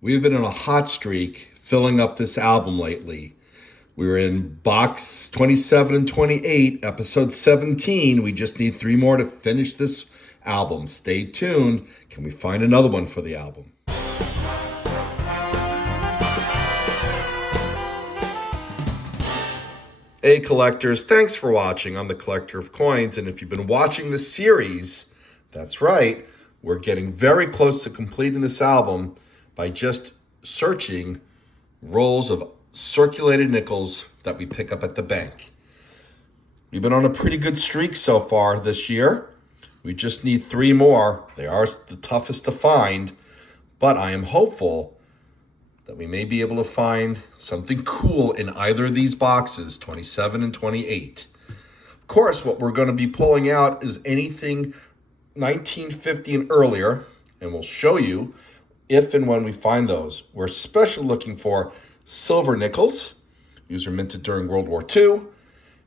We've been on a hot streak filling up this album lately. We were in box 27 and 28, episode 17. We just need three more to finish this album. Stay tuned. Can we find another one for the album? Hey collectors, thanks for watching. I'm the Collector of Coins, and if you've been watching the series, that's right, we're getting very close to completing this album by just searching rolls of circulated nickels that we pick up at the bank. We've been on a pretty good streak so far this year. We just need three more. They are the toughest to find, but I am hopeful that we may be able to find something cool in either of these boxes, 27 and 28. Of course, what we're going to be pulling out is anything 1950 and earlier, and we'll show you if and when we find those. We're especially looking for silver nickels. These were minted during World War II,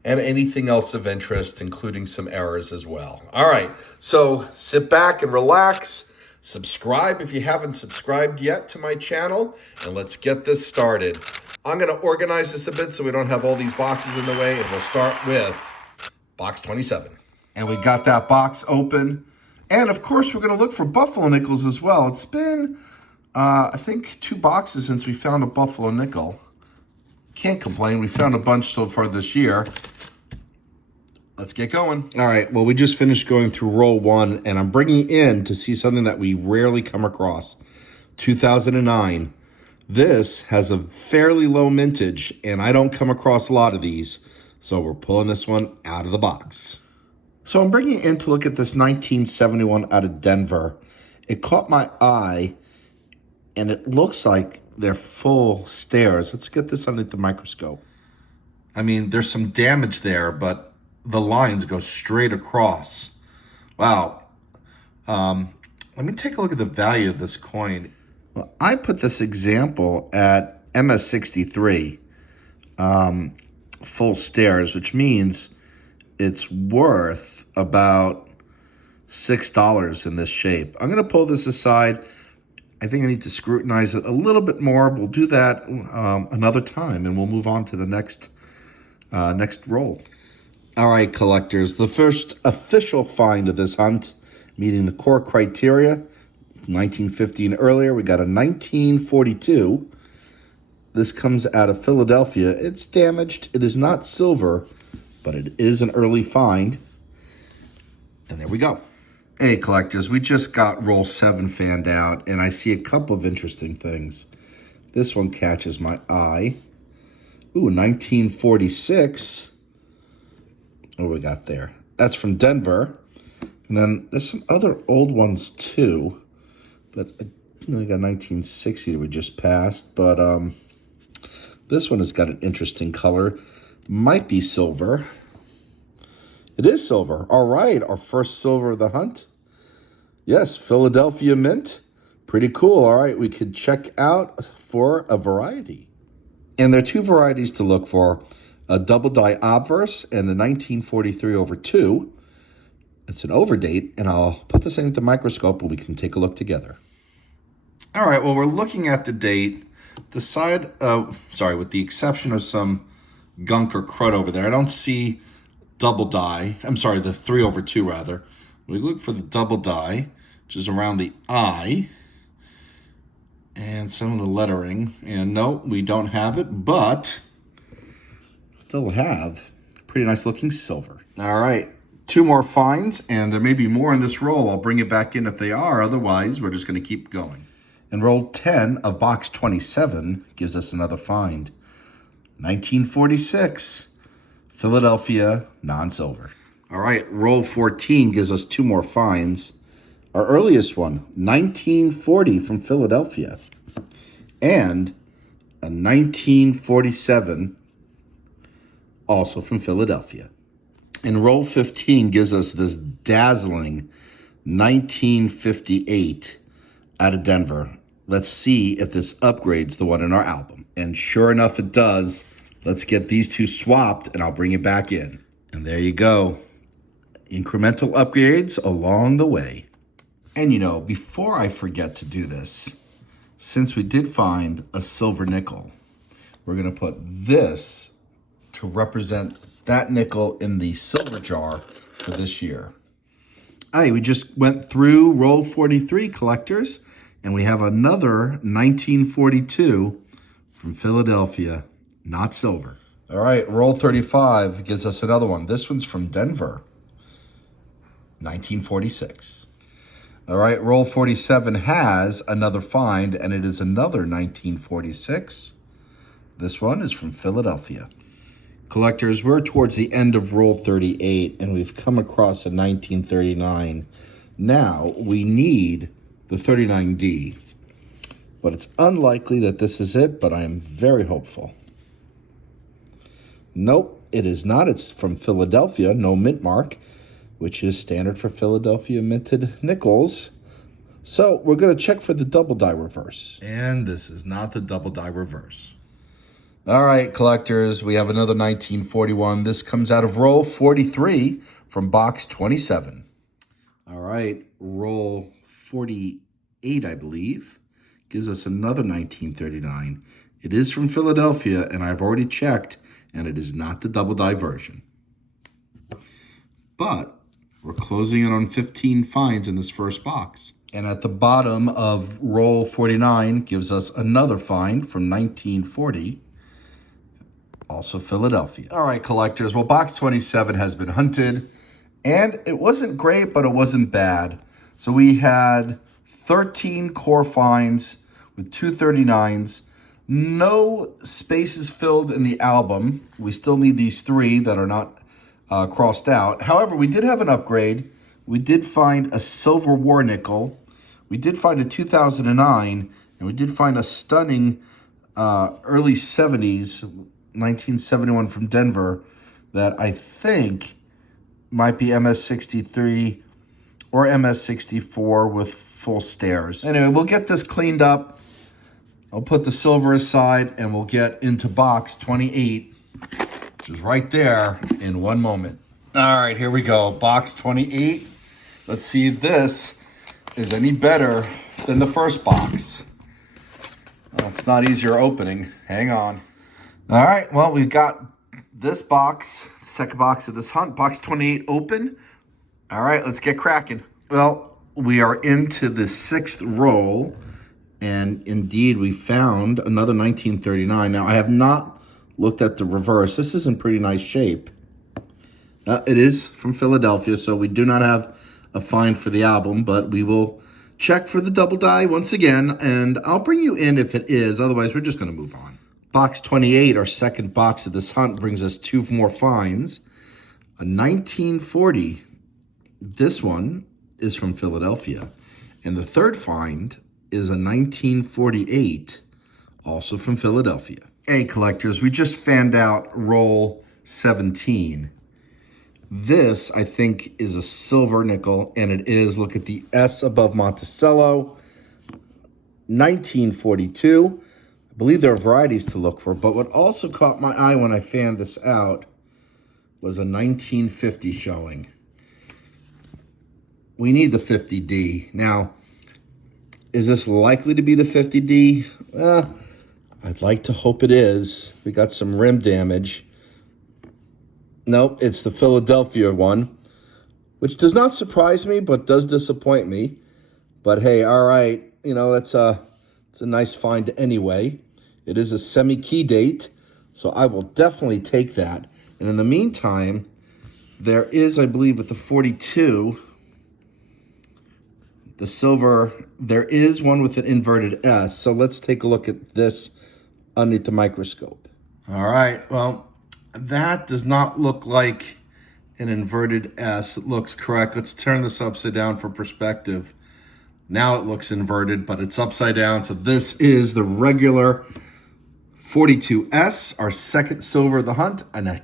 and anything else of interest, including some errors as well. All right, so sit back and relax. Subscribe if you haven't subscribed yet to my channel, and let's get this started. I'm going to organize this a bit so we don't have all these boxes in the way, and we'll start with box 27. And we got that box open. And of course, we're going to look for buffalo nickels as well. It's been, I think, 2 boxes since we found a buffalo nickel. Can't complain. We found a bunch so far this year. Let's get going. All right, well, we just finished going through roll 1, and I'm bringing in to see something that we rarely come across. 2009. This has a fairly low mintage, and I don't come across a lot of these, so we're pulling this one out of the box. So I'm bringing it in to look at this 1971 out of Denver. It caught my eye, and it looks like they're full stairs. Let's get this underneath the microscope. I mean, there's some damage there, but the lines go straight across. Wow. Let me take a look at the value of this coin. Well, I put this example at MS63, full stairs, which means it's worth about $6 in this shape. I'm going to pull this aside. I think I need to scrutinize it a little bit more. We'll do that another time, and we'll move on to the next roll. All right, collectors, the first official find of this hunt, meeting the core criteria, 1950 and earlier. We got a 1942. This comes out of Philadelphia. It's damaged. It is not silver, but it is an early find. And there we go. Hey, collectors, we just got roll 7 fanned out, and I see a couple of interesting things. This one catches my eye. Ooh, 1946. What do we got there? That's from Denver. And then there's some other old ones too. But we got 1960 we just passed. But this one has got an interesting color. Might be silver. It is silver. All right, our first silver of the hunt. Yes, Philadelphia mint. Pretty cool. All right, we could check out for a variety. And there are 2 varieties to look for. A double die obverse and the 1943 over 2. It's an overdate, and I'll put this in at the microscope and we can take a look together. All right, well, we're looking at the date. The side, with the exception of some gunk or crud over there, I don't see double die. I'm sorry, the 3 over 2 rather. We look for the double die, which is around the eye, and some of the lettering. And no, we don't have it, but still have pretty nice looking silver. All right, 2 more finds, and there may be more in this roll. I'll bring it back in if they are. Otherwise, we're just going to keep going. And roll 10 of box 27 gives us another find. 1946, Philadelphia non-silver. All right, roll 14 gives us 2 more finds. Our earliest one, 1940 from Philadelphia, and a 1947 also from Philadelphia. And roll 15 gives us this dazzling 1958 out of Denver. Let's see if this upgrades the one in our album. And sure enough, it does. Let's get these 2 swapped, and I'll bring it back in. And there you go. Incremental upgrades along the way. And you know, before I forget to do this, since we did find a silver nickel, we're going to put this to represent that nickel in the silver jar for this year. All right, we just went through roll 43, collectors, and we have another 1942 from Philadelphia, not silver. All right, roll 35 gives us another one. This one's from Denver, 1946. All right, roll 47 has another find, and it is another 1946. This one is from Philadelphia. Collectors, we're towards the end of roll 38, and we've come across a 1939. Now, we need the 39D, but it's unlikely that this is it, but I am very hopeful. Nope, it is not. It's from Philadelphia, no mint mark, which is standard for Philadelphia minted nickels. So we're going to check for the double die reverse. And this is not the double die reverse. All right, collectors, we have another 1941. This comes out of roll 43 from box 27. All right, roll 48, I believe, gives us another 1939. It is from Philadelphia, and I've already checked, and it is not the double die version. But we're closing in on 15 finds in this first box. And at the bottom of roll 49 gives us another find from 1940, also Philadelphia. All right, collectors, well, box 27 has been hunted, and it wasn't great, but it wasn't bad. So we had 13 core finds with 239s, no spaces filled in the album. We still need these 3 that are not crossed out. However, we did have an upgrade. We did find a silver war nickel. We did find a 2009, and we did find a stunning early 70s, 1971 from Denver, that I think might be MS63 or MS64 with full stairs. Anyway, we'll get this cleaned up. I'll put the silver aside, and we'll get into box 28, which is right there, in one moment. All right, here we go. Box 28. Let's see if this is any better than the first box. Well, it's not easier opening. Hang on. All right, well, we've got this box, second box of this hunt, box 28 open. All right, let's get cracking. Well, we are into the 6th roll, and indeed we found another 1939. Now, I have not looked at the reverse. This is in pretty nice shape. It is from Philadelphia, so we do not have a find for the album, but we will check for the double die once again, and I'll bring you in if it is. Otherwise, we're just going to move on. Box 28, our second box of this hunt, brings us 2 more finds. A 1940. This one is from Philadelphia. And the third find is a 1948, also from Philadelphia. Hey, collectors, we just fanned out roll 17. This, I think, is a silver nickel, and it is. Look at the S above Monticello. 1942. I believe there are varieties to look for, but what also caught my eye when I fanned this out was a 1950 showing. We need the 50D. Now, is this likely to be the 50D? I'd like to hope it is. We got some rim damage. Nope, it's the Philadelphia one, which does not surprise me, but does disappoint me. But hey, all right, you know, it's a nice find anyway. It is a semi-key date, so I will definitely take that. And in the meantime, there is, I believe, with the 42, the silver, there is one with an inverted S. So let's take a look at this underneath the microscope. All right, well, that does not look like an inverted S. It looks correct. Let's turn this upside down for perspective. Now it looks inverted, but it's upside down. So this is the regular 42S, our second silver of the hunt, and a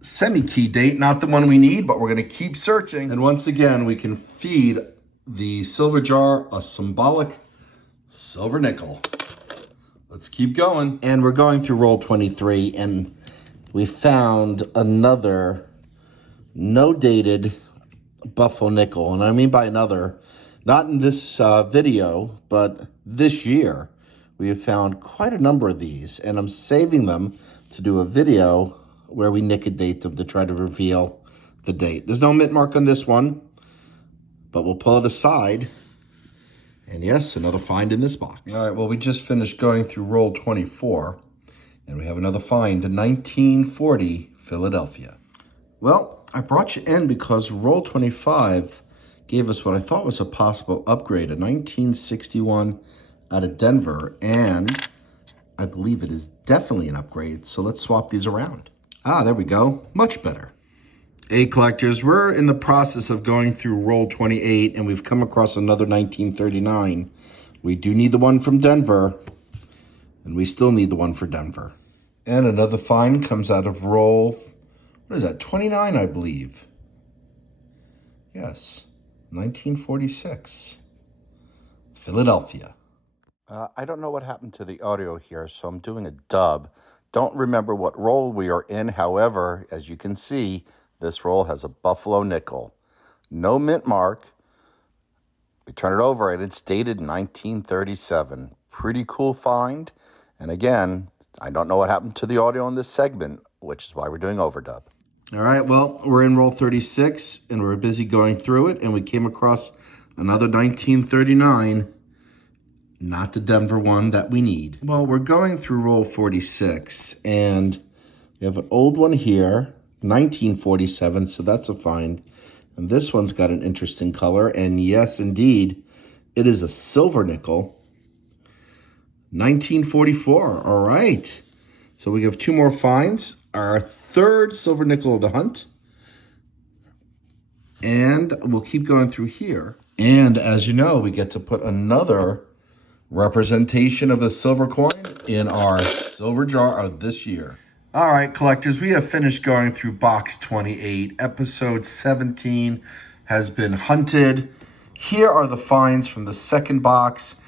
semi-key date, not the one we need, but we're going to keep searching. And once again, we can feed the silver jar a symbolic silver nickel. Let's keep going. And we're going through roll 23, and we found another no-dated buffalo nickel. And I mean by another, Not in this video, but this year, we have found quite a number of these, and I'm saving them to do a video where we nick a date them to try to reveal the date. There's no mint mark on this one, but we'll pull it aside. And yes, another find in this box. All right, well, we just finished going through roll 24, and we have another find, 1940 Philadelphia. Well, I brought you in because roll 25 gave us what I thought was a possible upgrade, a 1961 out of Denver, and I believe it is definitely an upgrade, so let's swap these around. Ah, there we go, much better. Hey collectors, we're in the process of going through roll 28, and we've come across another 1939. We do need the one from Denver, and we still need the one for Denver. And another find comes out of roll, what is that, 29, I believe. Yes. 1946, Philadelphia. I don't know what happened to the audio here, so I'm doing a dub. Don't remember what roll we are in. However, as you can see, this roll has a buffalo nickel. No mint mark. We turn it over and it's dated 1937. Pretty cool find. And again, I don't know what happened to the audio in this segment, which is why we're doing overdub. All right, well, we're in roll 36, and we're busy going through it, and we came across another 1939, not the Denver one that we need. Well, we're going through roll 46, and we have an old one here, 1947, so that's a find. And this one's got an interesting color, and yes, indeed, it is a silver nickel, 1944, all right. So we have two more finds. Our third silver nickel of the hunt. And we'll keep going through here. And as you know, we get to put another representation of a silver coin in our silver jar of this year. All right, collectors, we have finished going through box 28. Episode 17 has been hunted. Here are the finds from the second box.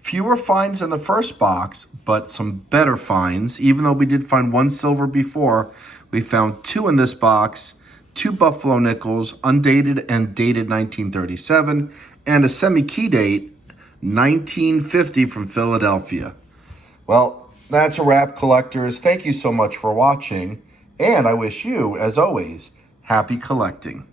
Fewer finds in the first box, but some better finds. Even though we did find one silver before, we found two in this box, two buffalo nickels, undated and dated 1937, and a semi-key date, 1950 from Philadelphia. Well, that's a wrap, collectors. Thank you so much for watching, and I wish you, as always, happy collecting.